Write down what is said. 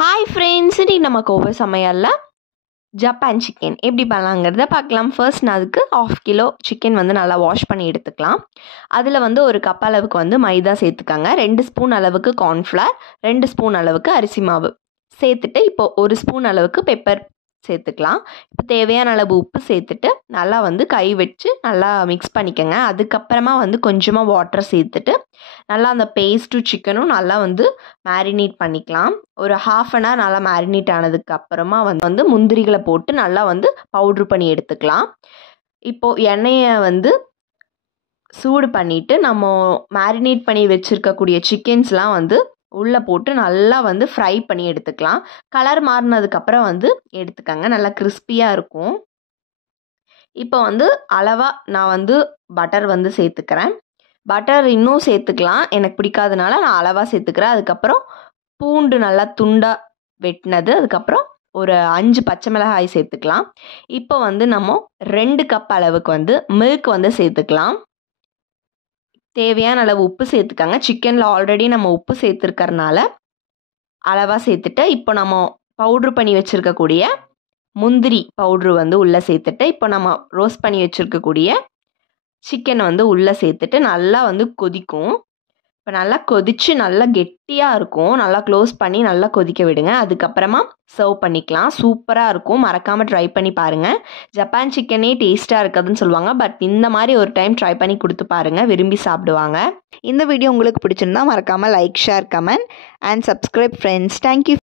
Hi friends, இன்றைக்கி நம்ம கோவை சமையலில் ஜப்பான் சிக்கன் எப்படி பண்ணலாங்கிறத பார்க்கலாம். ஃபர்ஸ்ட் நான் அதுக்கு 1/2 கிலோ சிக்கன் வந்து நல்லா வாஷ் பண்ணி எடுத்துக்கலாம். அதில் வந்து ஒரு கப் அளவுக்கு வந்து மைதா சேர்த்துக்காங்க, 2 ஸ்பூன் அளவுக்கு கார்ன்ஃப்ளவர், 2 ஸ்பூன் அளவுக்கு அரிசி மாவு சேர்த்துட்டு இப்போது 1 ஸ்பூன் அளவுக்கு பெப்பர் சேர்த்துக்கலாம். இப்போ தேவையான அளவு உப்பு சேர்த்துட்டு நல்லா வந்து கை வச்சு நல்லா மிக்ஸ் பண்ணிக்கோங்க. அதுக்கப்புறமா வந்து கொஞ்சமாக வாட்டர் சேர்த்துட்டு நல்லா அந்த பேஸ்ட்டும் சிக்கனும் நல்லா வந்து மேரினேட் பண்ணிக்கலாம். ஒரு 1/2 அன் ஹவர் நல்லா மேரினேட் ஆனதுக்கப்புறமா வந்து முந்திரிகளை போட்டு நல்லா வந்து பவுட்ரு பண்ணி எடுத்துக்கலாம். இப்போது எண்ணெயை வந்து சூடு பண்ணிவிட்டு நம்ம மேரினேட் பண்ணி வச்சுருக்கக்கூடிய சிக்கன்ஸ்லாம் வந்து உள்ளே போட்டு நல்லா வந்து ஃப்ரை பண்ணி எடுத்துக்கலாம். கலர் மாறினதுக்கப்புறம் வந்து எடுத்துக்கங்க, நல்லா கிறிஸ்பியாக இருக்கும். இப்போ வந்து அளவாக நான் வந்து பட்டர் வந்து சேர்த்துக்கிறேன். பட்டர் இன்னும் சேர்த்துக்கலாம், எனக்கு பிடிக்காதனால நான் அளவாக சேர்த்துக்கிறேன். அதுக்கப்புறம் பூண்டு நல்லா துண்டாக வெட்டினது, அதுக்கப்புறம் ஒரு 5 பச்சை மிளகாய் சேர்த்துக்கலாம். இப்போ வந்து நம்ம 2 கப் அளவுக்கு வந்து மில்க் வந்து சேர்த்துக்கலாம். தேவையான அளவு உப்பு சேர்த்துக்காங்க. சிக்கனில் ஆல்ரெடி நம்ம உப்பு சேர்த்துருக்கறனால அளவாக சேர்த்துட்டு இப்போ நம்ம பவுட்ரு பண்ணி வச்சுருக்கக்கூடிய முந்திரி பவுட்ரு வந்து உள்ளே சேர்த்துட்டு இப்போ நம்ம ரோஸ்ட் பண்ணி வச்சுருக்கக்கூடிய சிக்கனை வந்து உள்ளே சேர்த்துட்டு நல்லா வந்து கொதிக்கும். இப்போ நல்லா கொதித்து நல்லா கெட்டியாக இருக்கும். நல்லா க்ளோஸ் பண்ணி நல்லா கொதிக்க விடுங்க. அதுக்கப்புறமா சர்வ் பண்ணிக்கலாம். சூப்பராக இருக்கும், மறக்காமல் ட்ரை பண்ணி பாருங்கள். ஜப்பான் சிக்கனே டேஸ்ட்டாக இருக்குதுன்னு சொல்லுவாங்க, பட் இந்த மாதிரி ஒரு டைம் ட்ரை பண்ணி கொடுத்து பாருங்கள், விரும்பி சாப்பிடுவாங்க. இந்த வீடியோ உங்களுக்கு பிடிச்சிருந்தா மறக்காமல் like, share, comment and subscribe friends. Thank you.